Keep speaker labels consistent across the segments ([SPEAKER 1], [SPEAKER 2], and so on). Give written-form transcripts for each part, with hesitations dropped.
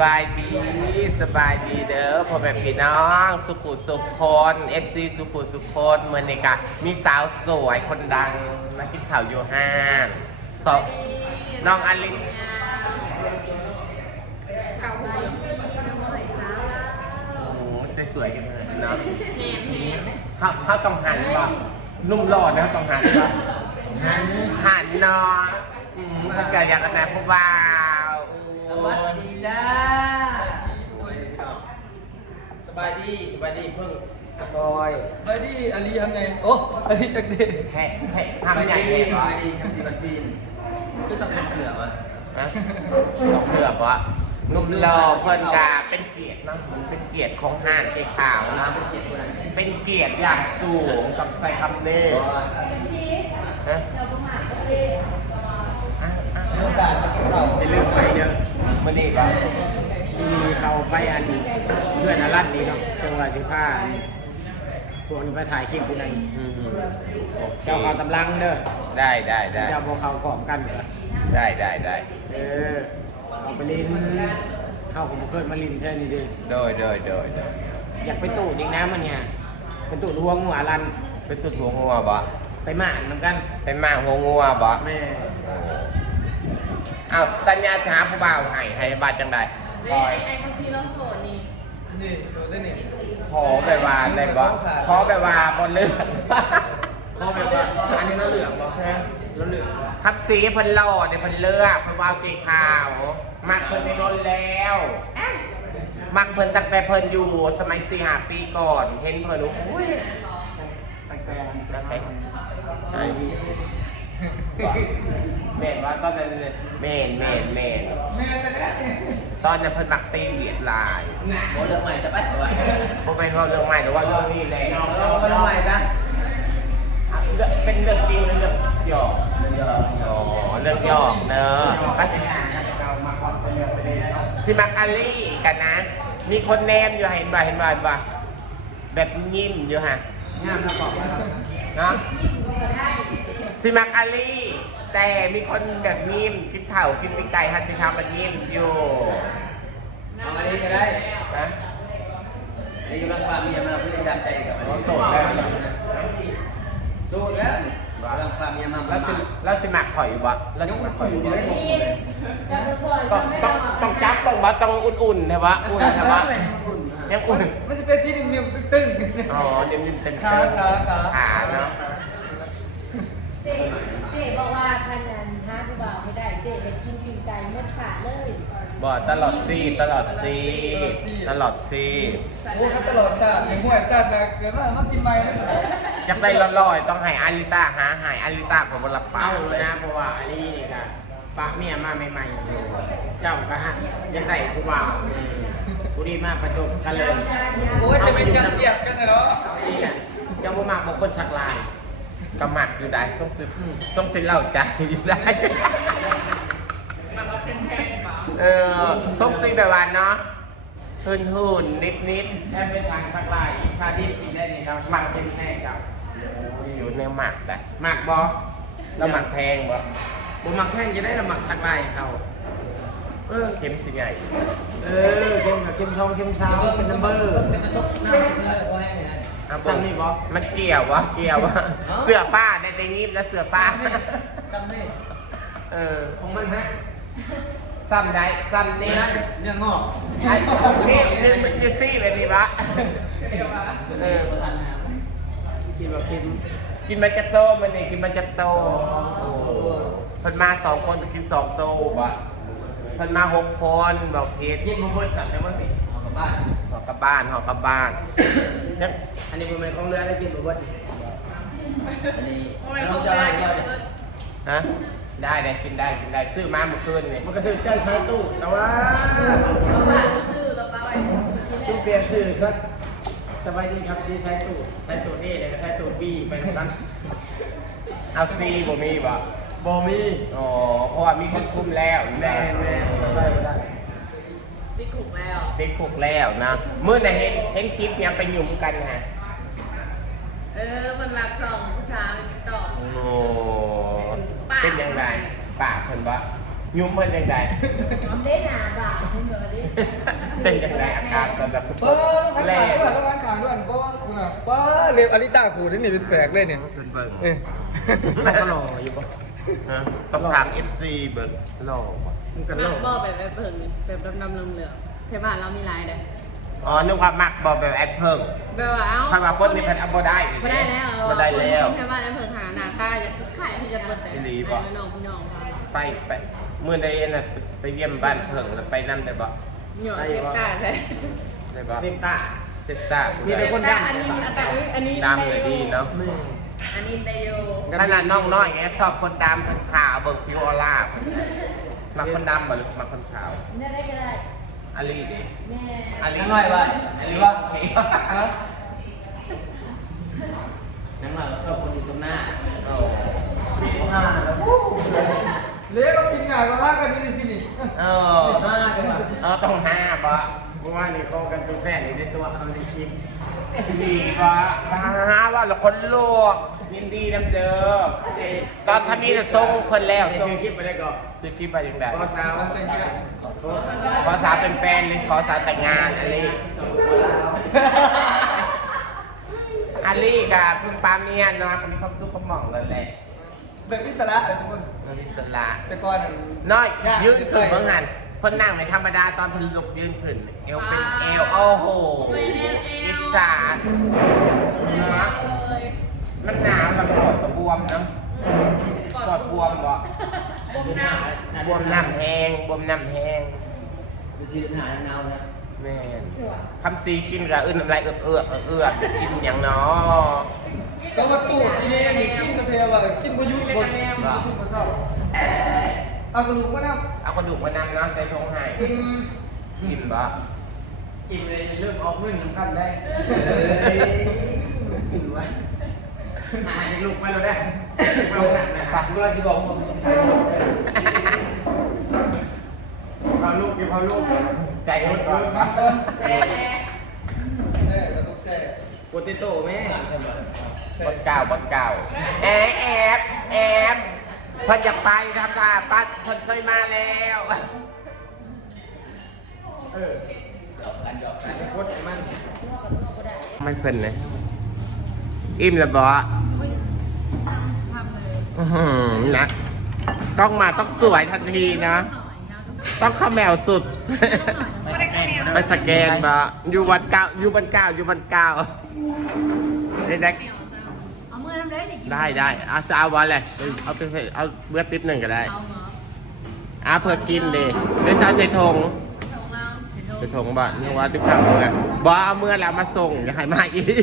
[SPEAKER 1] บายดีสบายดีเด้อพ่อแม่พี่น้องสุขุสุขคนFC สุขุสุขคนเหมือนในกะมีสาวสวยคนดังมากินข่าวอยู่ห้างสองน้องอลินสวยๆกันเลยเนาะเขาต้องหันป่ะนุ่มหล่อนะต้องหันป่ะหันเนาะถ้าเกิดอยากกันนะพวกบ่าว
[SPEAKER 2] สวัสดีจ้า
[SPEAKER 3] สบายดีเพิ่ง
[SPEAKER 2] บอยสบายดีอาลีทำไงโอ้อาลีจักเด็ก
[SPEAKER 1] แห่ทำใหญ่เลย
[SPEAKER 2] สบายดีทำสีบันปีนก็ต้องเป็นเกลือวะ
[SPEAKER 1] ต้องเกลือวะนุ่มหล่อเพิ่นกาเป็นเกียรติเนาะเป็นเกียรติของห้างเจ๊ขาวนะ
[SPEAKER 2] เป็นเกียรติคนนั้น
[SPEAKER 1] เป็นเกียรติอย่างสูงกับใส่คำนี้นะ
[SPEAKER 2] โอกาสมากินข้าว
[SPEAKER 3] จะลืมไปเด้อ
[SPEAKER 1] มันนี่ก็
[SPEAKER 3] ซีเขาไปอันเพื่อนอลันนี่เนาะจังหวัดสิผ้าพวกนี้ไปถ่ายคลิปกูนั่นเจ้าเขาตำลังเด้อ
[SPEAKER 1] ได้
[SPEAKER 3] เจ้าพวกเขากล่อมกันเหรอ
[SPEAKER 1] ได้
[SPEAKER 3] เอาไปลินเข้าผมเคยมาลินเท่านี้ดิ
[SPEAKER 1] โดย
[SPEAKER 3] อยากไปตู่ดิน้ำมันเนี่ยเป็นตู่หัวงัวรัน
[SPEAKER 1] เป็นตุ่หัวงัวบ่
[SPEAKER 3] ไปหม่านน้ำกัน
[SPEAKER 1] ไปหม่างหัวงัวบ่
[SPEAKER 3] แม่
[SPEAKER 1] อ้าวสัญญาช้าผู้บ่าวให้บาดจังใด
[SPEAKER 4] ไอ้คำชี้เราโสดนี่
[SPEAKER 2] โดนได้เนี่ย
[SPEAKER 1] ขอแบบว่าได้บ่ขอแบบว่าบนเลือก
[SPEAKER 3] ขอแบบว่าอันนี้เราเหลืองบ่เราเหลือง
[SPEAKER 1] ทับสีเพิ่นหล่อเนี่ยเพิ่นเลือกเพิ่นว่าสีขาวมักเพิ่นในรถแล้วมักเพิ่นตั้งแต่เพิ่นอยู่สมัย4-5 ปีก่อนเห็นเพิ่นอุ้ยตั้งแต่เมนว่าตอนนั้นเมนตอนนั้นเพิ่นมักตีเหยียดลาย
[SPEAKER 2] โมเรื่องใหม่ใช่ไหม
[SPEAKER 1] บ่เป็นว่าเรื่องใหม่หรือว่าเรื่องนี้แหละ
[SPEAKER 2] เรื่องใหม่ซะ
[SPEAKER 1] เป็นเรื่องจริงหรือเรื่องหยอกเรื่องหยอกเนอะก็สิมักอาลี่กันนะมีคนแนมอยู่เห็นบ่แบบยิ้มอยู่ฮะ
[SPEAKER 3] งามนะบอก
[SPEAKER 1] เนาะสิมักอาลี่แต่มีคนแบบยิ้มกินเถ่ากินปีไก่ฮันจิทามันยิ้มอยู่
[SPEAKER 2] เอาอาลีก็ได้
[SPEAKER 1] นะ
[SPEAKER 2] นี่กำลังความมีมาพูดในใจกับมัน
[SPEAKER 1] โสดแล้ว
[SPEAKER 2] สูดแล้วกำลังความมีมา
[SPEAKER 1] แล้วสิมักข่อยอยู่บ่แล้วสิมักข่อยอยู่บ่ต้องจับต้องอุ่นๆใช่ปะอุ่นใช่ปะยังอุ่น
[SPEAKER 2] มันจะเป็นสีนิ่มๆตึ้ง
[SPEAKER 1] อ๋อนิ่มๆตึงๆ
[SPEAKER 2] ขา
[SPEAKER 1] เนาะ
[SPEAKER 4] เจ๊บอกว่าคะแนน5ผู้บ่าวไม่ได้เจ๊จะกินปีไก่เมื่อขาดเลย
[SPEAKER 1] บ่ตลอดซี
[SPEAKER 2] โอ้เขาตลอดชาติห่วยชาตินะเกิดมากินไม้แล้ว
[SPEAKER 1] จะไปลอยต้องให้อาริต้าหายอาริต้าผมรับปาก
[SPEAKER 3] เลยนะเพราะว่าอาลีนี่ก็ปะเมียมาใหม่ๆอยู่เจ้าก็ฮะยังได้ผู้บ่าวกูดีมากประจบกันเลย
[SPEAKER 2] โอ้ยจะเป็นการเกียบกันเหรอ
[SPEAKER 3] เจ้าผู้มากบางคนสักลาย
[SPEAKER 1] กระหมัดอยู่ได้ต้องสิเล่าใจอยู่ได้ส้มซีแบบวันเนาะหุ่นนิด
[SPEAKER 3] แทบเป็นทางสักลายซาดิสกินได้นี่ครับหมักเป็นแห้งครับ
[SPEAKER 1] อยู่ในหมักแต่
[SPEAKER 3] หมักบอ
[SPEAKER 1] แล้วหมักแพงบ่
[SPEAKER 3] หมักแห้งจะได้หมักสักลายเขา
[SPEAKER 1] เข็มสิใหญ่
[SPEAKER 3] เข็มช่องเข็มสาวเป็นนัมเบอร์ซ้ำนี่บอ
[SPEAKER 1] มันเกี่ยววะเสื้อผ้าในเดนิมและเสื้อผ้า
[SPEAKER 2] ซ้ำนี่
[SPEAKER 3] ของมันฮะ
[SPEAKER 1] ซ้ำได้ซ้ำนี่
[SPEAKER 2] เนี่ยงอก
[SPEAKER 1] ไอ้นี่นึงมันจะซี่แบบนี้ปะ
[SPEAKER 3] กินแบบ
[SPEAKER 1] กินมันจะโตมันนี่กินมันจะโตเพิ่นมา2 คนกิน2 โตบ่เพิ่นมา6 คนบอกเพจ
[SPEAKER 3] ยิ่งมาเบิร์ดสั่งแต่ว่ามี
[SPEAKER 1] ห่อกลับบ้าน
[SPEAKER 3] อันนี้เป็นของเรือได้กินมาเบิร์ด
[SPEAKER 2] อันนี้
[SPEAKER 4] เราจะอะไร
[SPEAKER 1] ฮะได้กินได้ซื้อมาเมื่อคืนนี่
[SPEAKER 3] มันก็คือเจ้าใช้ตู้แต่ว่า
[SPEAKER 4] เราไป
[SPEAKER 3] ชื่อเปลี่ยนชื่อสักสบายดีครับซีใช้ตู้นี่เลยใช้ตู้บีไปทำกัน
[SPEAKER 1] เอาซีบ่มีบ่อ๋อเพราะว่ามีคนคุมแล้ว
[SPEAKER 3] แม่
[SPEAKER 4] ติดคุก
[SPEAKER 1] แล้วนะเมื่อไหร่เห็นคลิปยังไปหยุ่มกันฮะ
[SPEAKER 4] มันรัก2ผู้ชายต่อ
[SPEAKER 1] โอ้เป็นยังไงปากเพิ่นบ่ยุ่มเป็นยังไง
[SPEAKER 4] เล่นหนาบ่าคุณเบอร์ดิ
[SPEAKER 1] เป็นยังไงอาการตอนแบบ
[SPEAKER 2] เออต้องการขาด้วยต้องการขาด้วยป้าคุณอ่ะป้าเล็บอลิต้าขูดนี่เป็นแสกเลยเนี่ย
[SPEAKER 1] เป็นเบิ่ง
[SPEAKER 2] เอ้ย
[SPEAKER 3] มันก็รออยู่บ่
[SPEAKER 1] ฮะต้องถาม FC เบิ่งหล่อป่ะ
[SPEAKER 3] มันก็
[SPEAKER 5] ห
[SPEAKER 3] ร
[SPEAKER 5] นั
[SPEAKER 3] อก
[SPEAKER 5] บ่แบบเพิ่งแบบดำๆเหลืองๆเทบ้านเรามีลายเด้
[SPEAKER 1] อ๋อนึกว่ามักบอกแบบแอปเพิ่ง
[SPEAKER 5] แบบว่าเอ้า
[SPEAKER 1] คำว่าคนมีพันอัพบ่ได้
[SPEAKER 5] บ่ได้แล้ว
[SPEAKER 1] บ่ได้แล้ว
[SPEAKER 5] เทบ้านเพิ่งหาหน้าตาจะขายที่จะเบิดแต่
[SPEAKER 1] อีหลีบ่
[SPEAKER 5] น้องพี่น้อง
[SPEAKER 1] ไปเมื่อใดน่ะไปเยี่ยมบ้านเพิ่งแล้วไปนั่นได้บ่
[SPEAKER 5] หยอดเซฟตาใช่
[SPEAKER 1] ได้บ่
[SPEAKER 3] เซฟตา
[SPEAKER 1] เซตตา
[SPEAKER 3] มีแต่คน
[SPEAKER 5] อันนี้อันนี้
[SPEAKER 1] ดำเลยดีเนาะ
[SPEAKER 5] อันนี้ได้อยู่
[SPEAKER 1] ขนาดน้องน้อยแอบชอบคนดำคนขาวเบิกผิวออร่ามักคนดำบ่หรือมักคนขาว
[SPEAKER 4] นี่ได้ก็ได้
[SPEAKER 1] อาลีดิ
[SPEAKER 4] แม่
[SPEAKER 1] อาลี
[SPEAKER 2] ยังไงวะ
[SPEAKER 1] อาลี
[SPEAKER 2] ว่า
[SPEAKER 1] โอเค
[SPEAKER 2] ฮะ
[SPEAKER 3] นังเราชอบคนอยู่ตรงหน้า
[SPEAKER 1] โอ้
[SPEAKER 2] เลี้ยก็ปิดงานก็มากกันนี่สินี่
[SPEAKER 1] เอ
[SPEAKER 2] ห้ากันว่ะ
[SPEAKER 1] ต้องห้าบ่
[SPEAKER 3] เพราะว่านี่เขากันเป็นแฟนนี่ในตัวเขาในคลิป
[SPEAKER 1] ดีบ่มาว่าละคนโลกยินดีนำเด้อตอนทำนี้จะส่งคนแล้ว
[SPEAKER 3] ใน
[SPEAKER 1] ส่ง
[SPEAKER 3] คลิปไปได้ก่อน
[SPEAKER 1] ซื้อคลิปไปยังไง
[SPEAKER 3] พอสาว
[SPEAKER 1] ขอสาวเป็นแฟนหรือขอสาวแต่งงานอาลีอาลีกับเพิ่งปาเมียเนาะมีความสุขความหม่องเลยแหละ
[SPEAKER 2] แบบอิสระอะไรทุกคน
[SPEAKER 1] มันอิสระ
[SPEAKER 2] แต่ก่อน
[SPEAKER 1] น้อยยืนขึ้นเมื่อหันเพิ่นนั่งในธรรมดาตอนเพิ่นลุกยืนขึ้นเอวเป็นเอวโอ้โหอิจฉาเนาะมันหนาวแบบปวดกระบวมเนาะปวดบวมบ่บวมน้ำแห้งบวมน้ำแห้ง
[SPEAKER 3] ดูสิหาเงานะ
[SPEAKER 1] แม่นคำซีกินกับอื่นอะไรเอื้อกินอย่างเนาะ
[SPEAKER 2] แล้วมาตู้อีนี่นี่กินกาแฟว่ากินก็ยุบบนกินก็เศร้าเอากระดูกมานั่ง
[SPEAKER 1] เอากระดูกมานำเนาะใส่ทงให้
[SPEAKER 2] กิน
[SPEAKER 1] กินบ่
[SPEAKER 3] อิ่มเลยเริ่มออกมึนกันได้ถือว่าหาลูกไปเราได้ไปหนักนะฝากด้วยที่บอกผมไทยพาลูกกี่พาลูก
[SPEAKER 1] ใจเย็นก่อน
[SPEAKER 5] แซ่
[SPEAKER 2] แล้วก็แซ่
[SPEAKER 3] โปเตโต้แม่
[SPEAKER 1] บดเก่าแอบเพิ่นอยากไปทำท่าปัดเพิ่นเคยมาแล้ว
[SPEAKER 3] โคตรมัน
[SPEAKER 1] ไม่เพิ่นเลยอิ่มแล้วบ่นะต้องมาต้องสวยทันทีนะต้องเข้าแมวสุด ไปสแกนบ่อยู่วันเก้าได้
[SPEAKER 4] เอามือน้ำได้ดิ
[SPEAKER 1] ได้เอาซาวะเลยเอาไปเอาเบื้อติ๊บหนึ่งก็ได้
[SPEAKER 5] เอาเหรอ
[SPEAKER 1] เพื่อกินเลยด้วยซาใส่ถุง
[SPEAKER 5] ของเรา
[SPEAKER 1] ใส่ถุงบ่นึกว่าติ๊บข้าวเมื่อบ่เอาเมื่อแล้วมาส่งอย่าให้มาอีก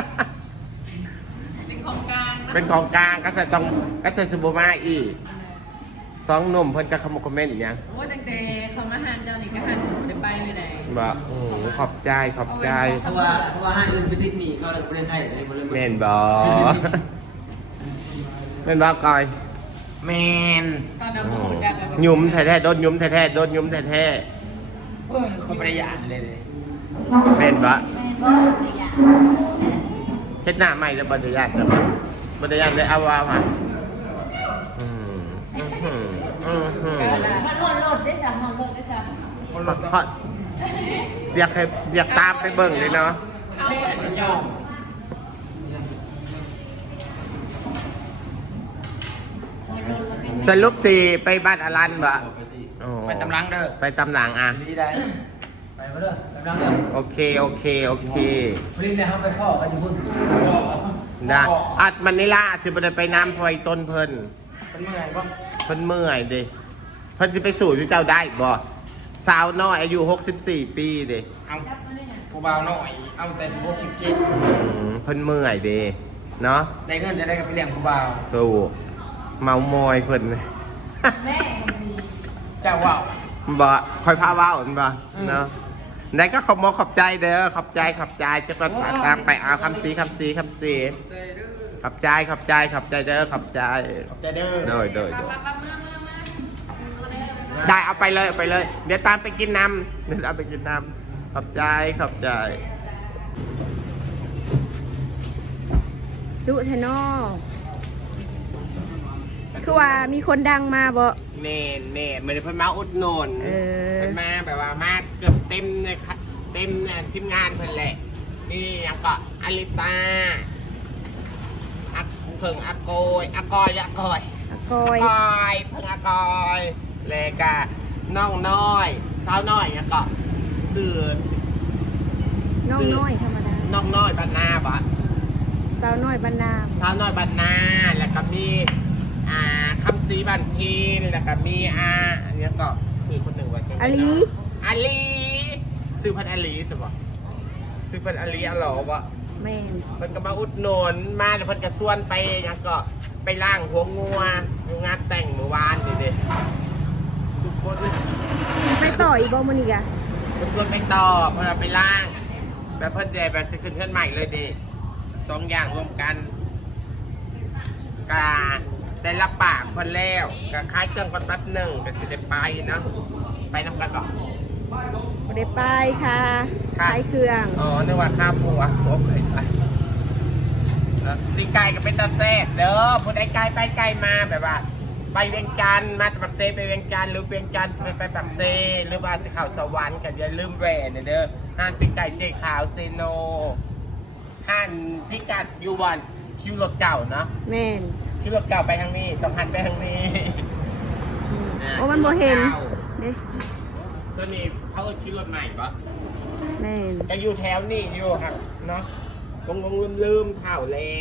[SPEAKER 5] เป็นของกลางนะ
[SPEAKER 1] เป็นของกลางก็ใส่สบู่มาอีกสองหนุ่มเพิ่นก็คอมเมนต์อีกยัง
[SPEAKER 5] ว่าตั้งแต่เขามาหันเจ้านี่ก็หันอื่นไปเลยไหน
[SPEAKER 1] บ่โอ้โหขอบใจ
[SPEAKER 3] เพราะว่าห้างอื่นไปติดหนีเขาเลยไม่ได้ใช้เลยบ่เลย
[SPEAKER 1] แม่นบ่แม่นบ่กอยแม่น
[SPEAKER 5] ตอนนั้นพูดกันแล้ว
[SPEAKER 1] หยุมแท้ๆโดนหยุมแท้ๆโดนหยุมแท้
[SPEAKER 3] เขาประหยัดเลย
[SPEAKER 1] ๆแม่นบ่
[SPEAKER 4] แม่ก็อยาก
[SPEAKER 1] เฮ็ดหน้าใหม่แล้วบ่ได้ยากแล้วบ่ได้ยากเลยเอาว่ามาอืม
[SPEAKER 4] มันหล่นได้จ้ะหล่นได้จ้ะ
[SPEAKER 1] เพราะเสียกตามไปเบิ่งเลยเนาะ
[SPEAKER 5] เอาไปยอม
[SPEAKER 1] สรุปสิไปบ้านอลันบ่โอ้
[SPEAKER 3] ไปตำลังเด้อ
[SPEAKER 1] ไปตำหลังอ่ะ
[SPEAKER 3] ดีได้ไปมาเด้อตำลังเด้อ
[SPEAKER 1] โอเค
[SPEAKER 3] พลินเลยเขาไปข้อกันจะพูด
[SPEAKER 1] ได้อัดมันนี่ล่ะสิบ่ได้ไปน้ำพลอยต้นเพิ่น
[SPEAKER 3] เป็นเมื่อไหร่บ้าง
[SPEAKER 1] เพิ่นเมื่อยเด้เพิ่นสิไปสู่ที่เจ้าได้บ่สาวน้อยอายุ64 ปีเด้
[SPEAKER 3] เอาผู้บ่าวน้อยเอาแต่16 17
[SPEAKER 1] เพิ่นเมื่อยเด้เนาะ
[SPEAKER 3] ได้เงินจะได้กับไปเลี้ยงผู้บ่าว
[SPEAKER 1] ถูกเมามอยเพิ่น
[SPEAKER 4] แม่ของซี
[SPEAKER 3] เจ้าว่าว
[SPEAKER 1] บ่คอยพาเว้าเห็นบ่เนาะได้ก็ขอบใจเด้อขอบใจจะก่อนตามไปเอาคำสีขอบใจเด้อขอบใจ
[SPEAKER 3] ขอบใจเด้อ
[SPEAKER 1] โดย
[SPEAKER 5] ปั๊บเมื่อ
[SPEAKER 1] ได้เอาไปเลย เดี๋ยวตามไปกินน้ำขอบใจ
[SPEAKER 6] ดุเทนอคือว่ามีคนดังมาบ่
[SPEAKER 1] เน่เน่เหมือนเพิ่นมาอุดหนุน
[SPEAKER 6] เออ
[SPEAKER 1] เพิ่นมาแบบว่ามาเกือบเต็มเลยค่ะเต็มทีมงานเพิ่นแหละนี่ยังก็อลิตาอักเพิ่งอากอยอากอยอากอย
[SPEAKER 6] อากอย
[SPEAKER 1] อากอยเพิ่งอากอยเลยกะน้องน้อยสาวน้อยยังก็คือ
[SPEAKER 6] น้องน้อยธรรมดา
[SPEAKER 1] น้องน้อยบ้านนาบะ
[SPEAKER 6] สาวน้อยบรรณา
[SPEAKER 1] สาวน้อยบ้านนาแล้วก็มีคำศรีบ้านพีนแล้วก็มีอันนี้ก็คือคนหนึ่งว่าจังไง
[SPEAKER 6] อลี
[SPEAKER 1] อาลีซื้อพันอาลีสิบ่ซื้อพันอาลีอะหรอวะ
[SPEAKER 6] แม่น
[SPEAKER 1] เพิ่นก็มาอุดหนุนมาแล้วเพิ่นก็ชวนไปหยังก็ไปล่างหัวงัวอยู่งานแต่งเมื่อวานนี่เด้ทุกคน
[SPEAKER 6] ไปต่ออีกบ่มื้อนี้กะ
[SPEAKER 1] เพิ่นชวนไปต่อเพิ่นเอาไปล่างแบบเพิ่นจะแบบจะขึ้นเคลื่อนใหม่เลยเด้สองอย่างรวมกันกาได้รับปากเพิ่นแล้วก็คล้ายเครื่องก่อนแป๊บหนึงก็สิได้ไปเนาะไปนำกันบ่
[SPEAKER 6] บ่ได้ไปค่ะ
[SPEAKER 1] ค่ะ
[SPEAKER 6] ขายเครื่อง
[SPEAKER 1] อ๋อนึกว่าข้าวผัวโอเคไปตีไก่ก็เป็นตาแซ่บเด้อผู้ใดไก่ไปไก่มาแบบว่า ไปเวียงจันทน์มาจากปักเซไปเวียงจันทน์หรือเวียงจันทน์ไปปักเซหรือว่าสิเข่าสวรรค์กันอย่าลืมแหวนเด้อห้านตีไก่เจ๊ขาวเซโนห้านพิกัดยูวันคิวรถเก่าเนาะ
[SPEAKER 6] แม่น
[SPEAKER 1] คิวรถเก่าไปทางนี้ต้องหันไปทางนี้
[SPEAKER 6] โอ้มันบ่เห็น
[SPEAKER 1] คิวรถก่า
[SPEAKER 6] เด้
[SPEAKER 1] ตัวนี้เขาเอาคิวรถใหม่ปะ
[SPEAKER 6] แม่น
[SPEAKER 1] จะอยู่แถวนี้อยู่ครับเนาะลงลืมเท่าแล้ว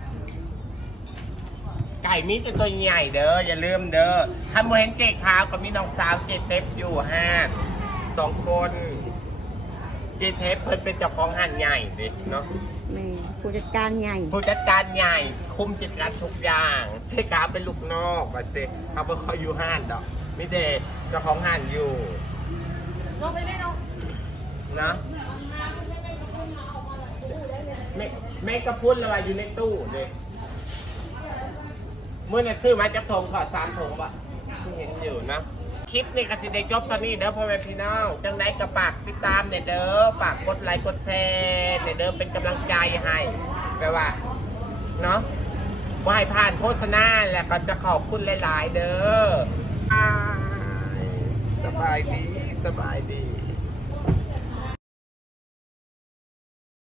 [SPEAKER 1] ไก่มีแต่ตัวใหญ่เด้ออย่าลืมเด้อถ้าโมเห็นเจ๊ขาวก็มีน้องสาวเจเทปอยู่2 คนเจเทปเพิ่นเป็นเจ้าของห้านใหญ่ดิเนาะ
[SPEAKER 6] แม่นผู้จัดการใหญ่
[SPEAKER 1] ผู้จัดการใหญ่คุมจัดการทุกอย่างเจ๊ขาวเป็นลูกนอกมาเซเขาบ่ค่อยอยู่ห้านดอกมีแต่เจ้าของห้านอยู่
[SPEAKER 4] ลงไปไม่ลง
[SPEAKER 1] นะไม่กระพุ้นเลยว่าอยู่ในตู้เลยเมื่อเนี่ยซื้อมาจากถงขอ3 ถุงป่ะที่เห็นอยู่นะคลิปนี่ก็สิได้จบตอนนี้เด้อพ่อแม่พี่น้องจังไดก็ฝากติดตามเนี่ยเด้อฝากกดไลค์กดแชร์เนี่ยเด้อเป็นกำลังใจให้แปลว่าเนาะว่าให้ผ่านโฆษณาแล้วก็จะขอบคุณหลายๆ เด้อสบายดี